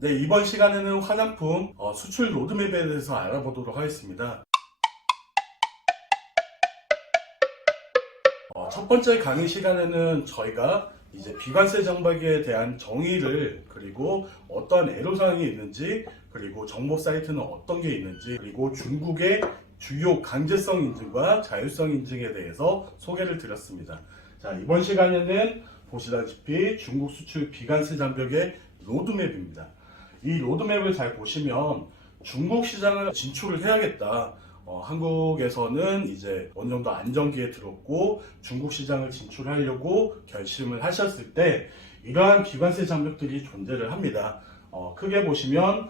네, 이번 시간에는 화장품 수출 로드맵에 대해서 알아보도록 하겠습니다. 첫 번째 강의 시간에는 저희가 이제 비관세 장벽에 대한 정의를, 그리고 어떠한 애로사항이 있는지, 그리고 정보 사이트는 어떤 게 있는지, 그리고 중국의 주요 강제성 인증과 자율성 인증에 대해서 소개를 드렸습니다. 자, 이번 시간에는 보시다시피 중국 수출 비관세 장벽의 로드맵입니다. 이 로드맵을 잘 보시면 중국 시장을 진출을 해야겠다. 한국에서는 이제 어느 정도 안정기에 들었고 중국 시장을 진출하려고 결심을 하셨을 때 이러한 비관세 장벽들이 존재를 합니다. 크게 보시면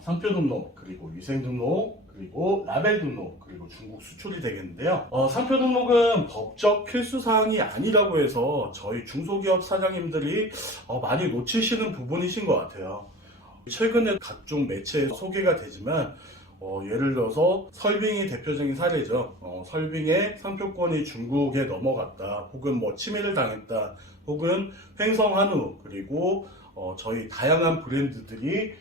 상표 등록, 그리고 위생 등록, 그리고 라벨 등록, 그리고 중국 수출이 되겠는데요. 상표 등록은 법적 필수 사항이 아니라고 해서 저희 중소기업 사장님들이 많이 놓치시는 부분이신 것 같아요. 최근에 각종 매체에 소개가 되지만 예를 들어서 설빙이 대표적인 사례죠. 설빙의 상표권이 중국에 넘어갔다, 혹은 침해를 당했다, 혹은 횡성한우, 그리고 저희 다양한 브랜드들이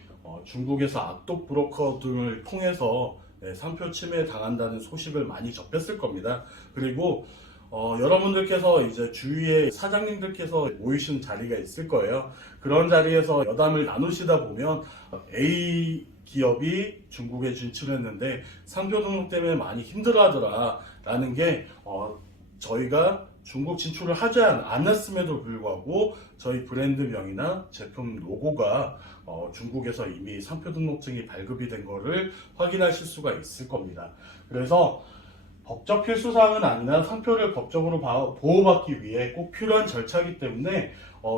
중국에서 악독 브로커 등을 통해서 상표 침해 당한다는 소식을 많이 접했을 겁니다. 그리고 여러분들께서 이제 주위에 사장님들께서 모이신 자리가 있을 거예요. 그런 자리에서 여담을 나누시다 보면 A 기업이 중국에 진출했는데 상표 등록 때문에 많이 힘들어하더라 라는 게 저희가 중국 진출을 하지 않았음에도 불구하고 저희 브랜드명이나 제품 로고가 중국에서 이미 상표 등록증이 발급이 된 거를 확인하실 수가 있을 겁니다. 그래서 법적 필수사항은 아니나 상표를 법적으로 보호받기 위해 꼭 필요한 절차이기 때문에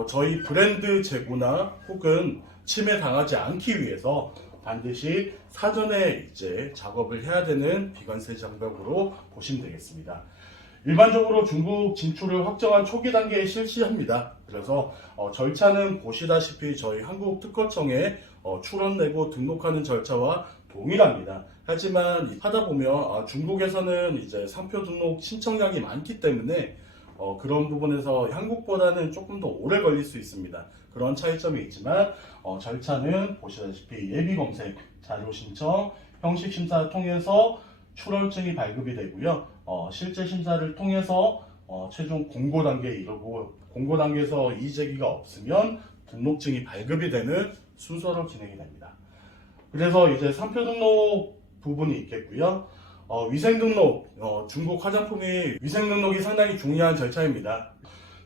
저희 브랜드 재고나 혹은 침해 당하지 않기 위해서 반드시 사전에 이제 작업을 해야 되는 비관세 장벽으로 보시면 되겠습니다. 일반적으로 중국 진출을 확정한 초기 단계에 실시합니다. 그래서 절차는 보시다시피 저희 한국특허청에 출원 내고 등록하는 절차와 동일합니다. 하지만 하다 보면 중국에서는 이제 상표 등록 신청량이 많기 때문에 그런 부분에서 한국보다는 조금 더 오래 걸릴 수 있습니다. 그런 차이점이 있지만 절차는 보시다시피 예비검색, 자료신청, 형식심사를 통해서 출원증이 발급이 되고요. 실제 심사를 통해서 최종 공고 단계에 이르고, 공고 단계에서 이의제기가 없으면 등록증이 발급이 되는 순서로 진행이 됩니다. 그래서 이제 상표 등록 부분이 있겠고요. 위생 등록, 중국 화장품이 위생 등록이 상당히 중요한 절차입니다.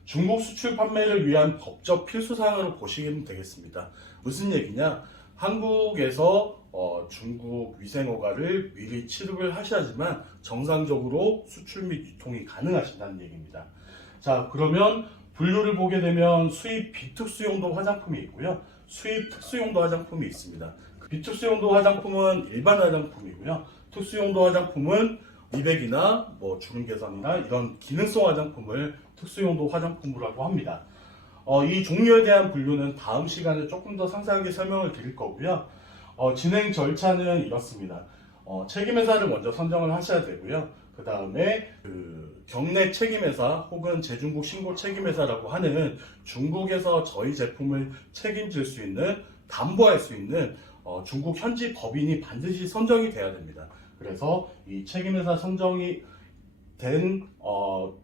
중국 수출 판매를 위한 법적 필수 사항으로 보시면 되겠습니다. 무슨 얘기냐? 한국에서 중국 위생 허가를 미리 취득을 하셔야지만 정상적으로 수출 및 유통이 가능하신다는 얘기입니다. 자, 그러면 분류를 보게 되면 수입 비특수용도 화장품이 있고요, 수입 특수용도 화장품이 있습니다. 비특수용도 화장품은 일반 화장품이고요, 특수용도 화장품은 미백이나 주름 개선이나 이런 기능성 화장품을 특수용도 화장품이라고 합니다. 이 종류에 대한 분류는 다음 시간에 조금 더 상세하게 설명을 드릴 거고요. 진행 절차는 이렇습니다. 책임회사를 먼저 선정을 하셔야 되고요. 그 다음에 경내 책임회사 혹은 제중국 신고 책임회사라고 하는 중국에서 저희 제품을 책임질 수 있는, 담보할 수 있는 중국 현지 법인이 반드시 선정이 돼야 됩니다. 그래서 이 책임회사 선정이 된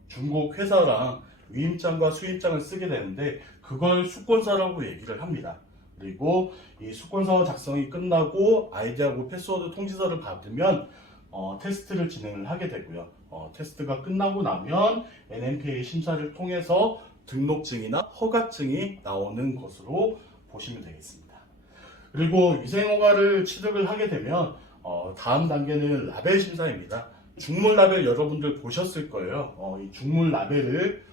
중국 회사랑 위임장과 수임장을 쓰게 되는데 그걸 수권서라고 얘기를 합니다. 그리고 이 수권서 작성이 끝나고 아이디하고 패스워드 통지서를 받으면 테스트를 진행을 하게 되고요. 테스트가 끝나고 나면 NMPA 심사를 통해서 등록증이나 허가증이 나오는 것으로 보시면 되겠습니다. 그리고 위생허가를 취득을 하게 되면 다음 단계는 라벨 심사입니다. 중물 라벨 여러분들 보셨을 거예요. 이 중물 라벨을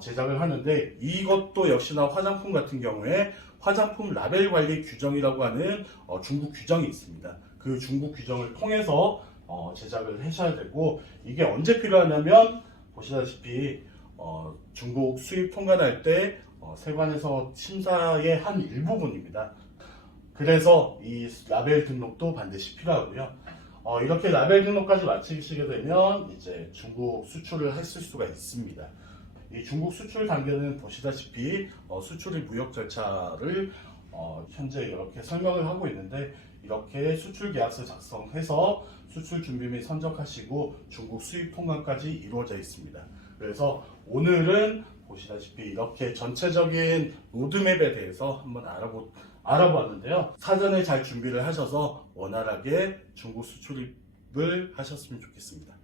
제작을 하는데 이것도 역시나 화장품 같은 경우에 화장품 라벨 관리 규정이라고 하는 중국 규정이 있습니다. 그 중국 규정을 통해서 제작을 하셔야 되고, 이게 언제 필요하냐면 보시다시피 중국 수입 통관할 때 세관에서 심사의 한 일부분입니다. 그래서 이 라벨 등록도 반드시 필요하고요. 이렇게 라벨 등록까지 마치시게 되면 이제 중국 수출을 하실 수가 있습니다. 이 중국 수출 단계는 보시다시피 수출입 무역 절차를 현재 이렇게 설명을 하고 있는데 이렇게 수출 계약서 작성해서 수출 준비 및 선적하시고 중국 수입 통관까지 이루어져 있습니다. 그래서 오늘은 보시다시피 이렇게 전체적인 로드맵에 대해서 한번 알아보았는데요. 사전에 잘 준비를 하셔서 원활하게 중국 수출입을 하셨으면 좋겠습니다.